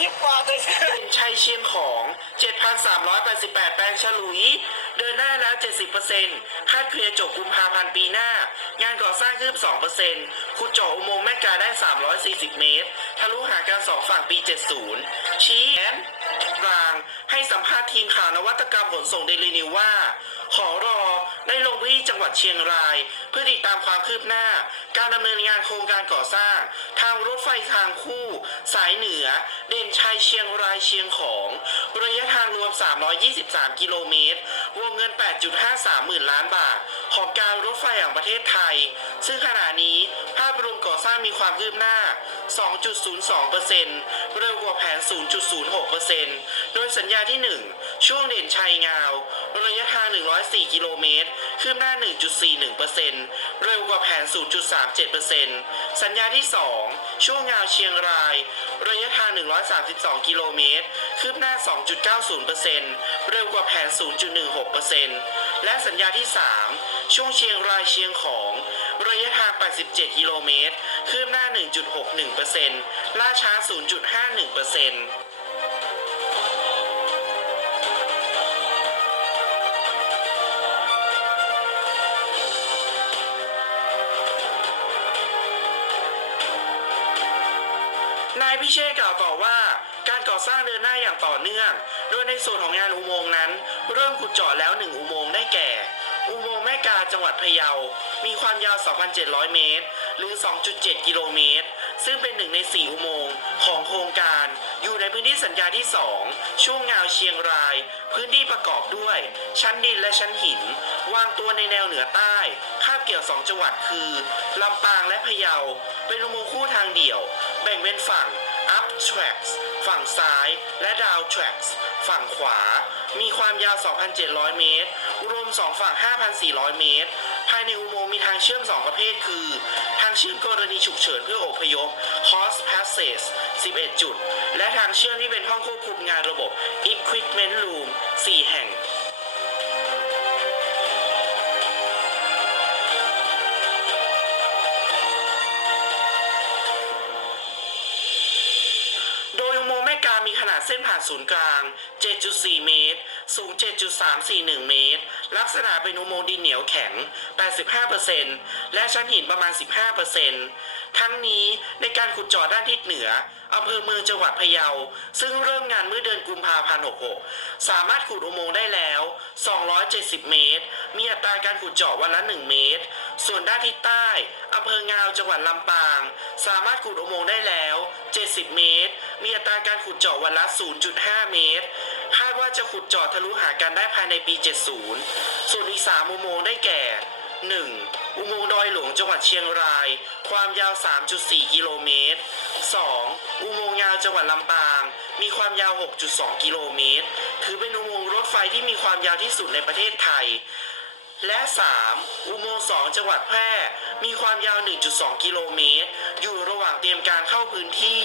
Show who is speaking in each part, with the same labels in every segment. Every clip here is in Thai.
Speaker 1: ยิบกว่าเลย
Speaker 2: ชัยเชียงของ 7,388 แปลงฉลุย เดินหน้าแล้ว 70%คาดเคลียร์จบกุมภาพันธ์ปีหน้า งานก่อสร้างคืบ 2%ขุดเจาะอุโมงค์แม่กาได้ 340 เมตร ทะลุหาการสองฝั่งปี 70 ชี้แอนกลางให้สัมภาษณ์ทีมข่าวนวัตกรรมขนส่งเดลินิวว่า ขอรอ ได้ลงพื้นที่จังหวัดเชียงราย เพื่อติดตามความคืบหน้า การดำเนินงานโครงการก่อสร้าง ทางรถไฟทางคู่ สายเหนือ เด่นชัยเชียงรายเชียงของ ระยะทางรวม 323 กิโลเมตร วงเงิน 8.53 หมื่นล้านบาท ของการรถไฟแห่งประเทศไทย ซึ่งขณะนี้ภาพรวมก่อสร้างมีความคืบหน้า 2.02%เร็วกว่าแผน 0.06%โดยสัญญาที่ 1 ช่วงเด่นชัยงาว ระยะทาง 104 กิโลเมตร คืบหน้า 1.41%เร็วกว่าแผน 0.37%สัญญาที่ 2 ช่วงงาวเชียงราย ระยะทาง 132 กิโลเมตร คืบหน้า 2.90%เร็วกว่าแผน 0.16% และสัญญาที่ 3 ช่วงเชียงรายเชียงของ ระยะทาง 87 กิโลเมตร คืบหน้า 1.61%ล่าช้า 0.51% นายพิเชษกล่าวต่อว่า การก่อสร้างเดินหน้าอย่างต่อเนื่อง โดยในส่วนของงานอุโมงค์นั้น เริ่มขุดเจาะแล้วหนึ่งอุโมงค์ได้แก่ อุโมงค์แม่กาจังหวัดพะเยา มีความยาว 2,700 เมตร หรือ 2.7 กิโลเมตร ซึ่งเป็นหนึ่งใน 4 อุโมงค์ของโครงการ อยู่ในพื้นที่สัญญาที่ 2 ช่วงงาวเชียงราย พื้นที่ประกอบด้วย ชั้นดินและชั้นหิน วางตัวในแนวเหนือใต้ คาบเกี่ยว 2 จังหวัดคือลำปางและพะเยา เป็นอุโมงค์คู่ทางเดี่ยว แบ่งเป็นฝั่ง up tracks ฝั่งซ้ายและ down tracks ฝั่งขวา มีความยาว 2,700 เมตร รวม 2 ฝั่ง 5,400 เมตร ภายในอุโมงค์มีทางเชื่อม 2 ประเภทคือ ทางเชื่อมกรณีฉุกเฉินเพื่ออพยพ cross passage 11 จุด และทางเชื่อมที่เป็นห้องควบคุมงานระบบ equipment room 4 แห่งโดยอุโมงค์แม่กามีขนาดเส้นผ่านศูนย์กลาง 7.4 เมตร สูง 7.341 เมตร ลักษณะเป็นอุโมงค์ดินเหนียวแข็ง 85%และชั้นหินประมาณ 15%ทั้งนี้ในการขุดเจาะด้านทิศเหนืออำเภอเมืองจังหวัดพะเยา ซึ่งเริ่มงานเมื่อเดือนกุมภาพันธ์ 66 สามารถขุดอุโมงค์ได้แล้ว 270 เมตร มีอัตราการขุดเจาะวันละ 1 เมตร ส่วนด้านทิศใต้อำเภองาวจังหวัดลำปาง สามารถขุดอุโมงค์ได้แล้ว 70 เมตร มีอัตราการขุดเจาะวันละ 0.5 เมตร คาดว่าจะขุดเจาะทะลุหากันได้ภายในปี 70 ส่วนอีก 3 อุโมงค์ได้แก่ 1. อุโมงค์ดอยหลวงจังหวัดเชียงราย ความยาว 3.4 กิโลเมตร 2. อุโมงค์ยาวจังหวัดลำปาง มีความยาว 6.2 กิโลเมตร ถือเป็นอุโมงค์รถไฟที่มีความยาวที่สุดในประเทศไทย และ 3. อุโมงค์ 2 จังหวัดแพร่ มีความยาว 1.2 กิโลเมตร อยู่ระหว่างเตรียมการเข้าพื้นที่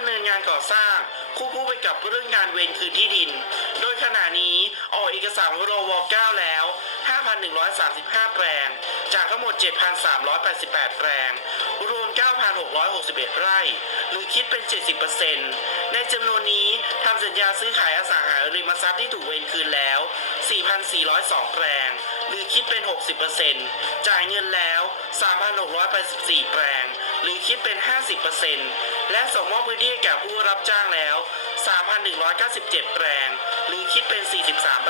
Speaker 2: ำเนินงานก่อสร้างควบคู่ไปกับเรื่องงานเวรคืนที่ดิน โดยขณะนี้ออกเอกสารรว9แล้ว 5,135 แปลง จากทั้งหมด 7,388 แปลงรว ม9,661 ไร่ หรือคิดเป็น 70%ในจำนวนนี้ทำสัญญาซื้อขายอสังหาริมทรัพย์ที่ถูกเวรคืนแล้ว 4,402 แปลง หรือคิดเป็น 60%จ่ายเงินแล้ว 3,684 แปลง หรือคิดเป็น 50%และส่งมอบพื้นที่แก่ผู้รับจ้างแล้ว 3,197 แปลง หรือคิดเป็น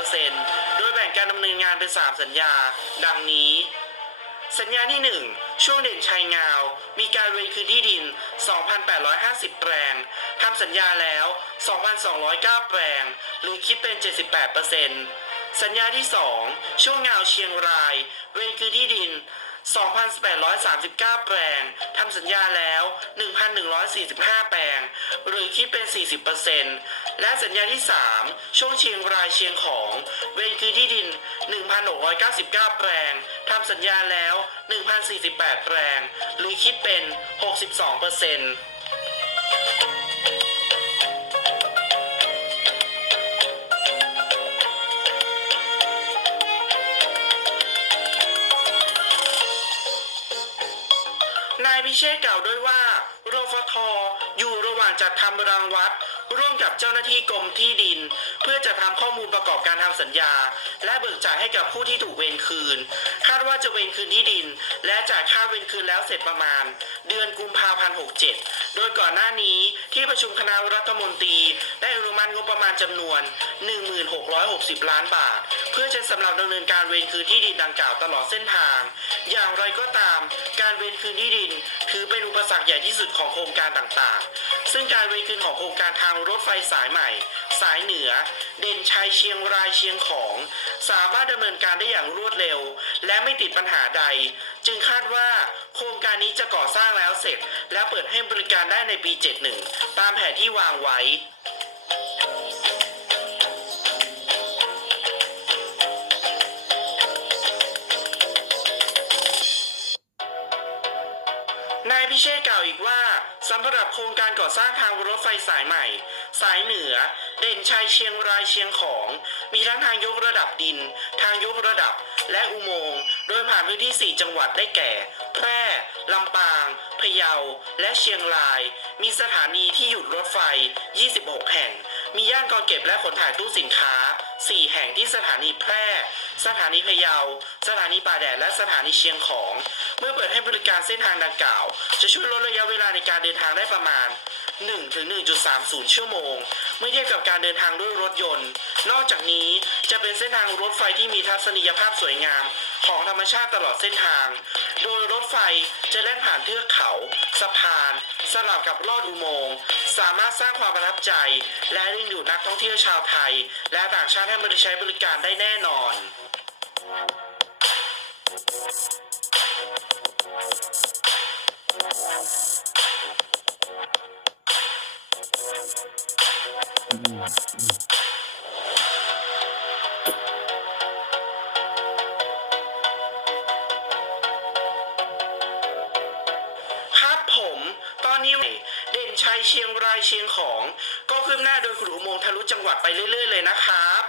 Speaker 2: 43%โดยแบ่งการดำเนินงานเป็น 3 สัญญา ดังนี้ สัญญาที่ 1 ช่วงเด่นชัยงาว มีการเวรคืนที่ดิน 2,850 แปลงทำสัญญาแล้ว 2,209 แปลง หรือคิดเป็น 78%สัญญาที่ 2 ช่วงงาวเชียงราย เวรคืนที่ดิน 2,839 แปลงทำสัญญาแล้ว 1,145 แปลง หรือคิดเป็น 40% และสัญญาที่ 3 ช่วงเชียงรายเชียงของเวนคืนที่ดิน 1,699 แปลงทำสัญญาแล้ว 1,048 แปลง หรือคิดเป็น 62%นายพิเชษกล่าวด้วย จัดทำรางวัด ร่วมกับเจ้าหน้าที่กรมที่ดิน เพื่อจะทำข้อมูลประกอบการทำสัญญา และเบิกจ่ายให้กับผู้ที่ถูกเวรคืน คาดว่าจะเวรคืนที่ดิน และจ่ายค่าเวรคืนแล้วเสร็จประมาณ เดือนกุมภาพันธ์67 โดยก่อนหน้านี้ที่ประชุมคณะรัฐมนตรี ได้อนุมัติงบประมาณจำนวน 1660 ล้านบาท เพื่อจะสำหรับดำเนินการเวรคืนที่ดินดังกล่าวตลอดเส้นทาง อย่างไรก็ตาม การเวรคืนที่ดิน ถือเป็นอุปสรรคใหญ่ที่สุดของโครงการต่างๆ ซึ่งการเวรคืนของโครงการทางรถไฟสายใหม่ สายเหนือ เด่นชัยเชียงรายเชียงของ สามารถดำเนินการได้อย่างรวดเร็ว และไม่ติดปัญหาใด จึงคาดว่าโครงการนี้จะก่อสร้างแล้วเสร็จ และเปิดให้บริการได้ในปี 71 ตามแผนที่วางไว้นายพิเชษกล่าวอีกว่า สำหรับโครงการก่อสร้างทางรถไฟสายใหม่ สายเหนือ เด่นชัยเชียงรายเชียงของ มีทั้งทางยกระดับดิน ทางยกระดับ และอุโมงค์ โดยผ่านพื้นที่ 4 จังหวัดได้แก่ แพร่ ลำปาง พะเยา และเชียงราย มีสถานีที่หยุดรถไฟ 26 แห่ง มีย่านกองเก็บและขนถ่ายตู้สินค้า 4 แห่งที่สถานีแพร่ สถานีพะเยา สถานีป่าแดด และสถานีเชียงของ เมื่อเปิดให้บริการเส้นทางดังกล่าว จะช่วยลดระยะเวลาในการเดินทางได้ประมาณ 1ถึง1.30 ชั่วโมง เมื่อเทียบกับการเดินทางด้วยรถยนต์ นอกจากนี้จะเป็นเส้นทางรถไฟที่มีทัศนียภาพสวยงาม ของธรรมชาติตลอดเส้นทาง โดยรถไฟจะแล่นผ่านเทือกเขา สะพาน สลับกับลอดอุโมงค์ สามารถสร้างความประทับใจ และดึงดูดนักท่องเที่ยวชาวไทย และต่างชาติให้มาใช้บริการได้แน่นอน ครับผม ตอนนี้เด่นชัยเชียงรายเชียงของ ก็คืบหน้าโดยขุดอุโมงค์ทะลุจังหวัดไปเรื่อย ๆ เลยนะครับ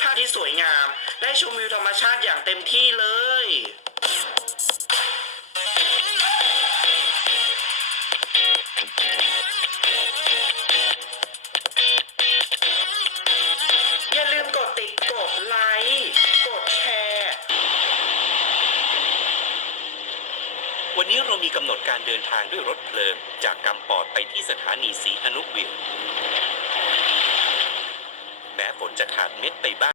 Speaker 2: ท่าที่สวยงาม ได้ชมวิวธรรมชาติอย่างเต็มที่เลย
Speaker 1: นี้เรามีกำหนดการเดินทางด้วยรถเพลิง จากกำปอดไปที่สถานีสีอนุวิวแม้ฝนจะขาดเม็ดไปบ้าง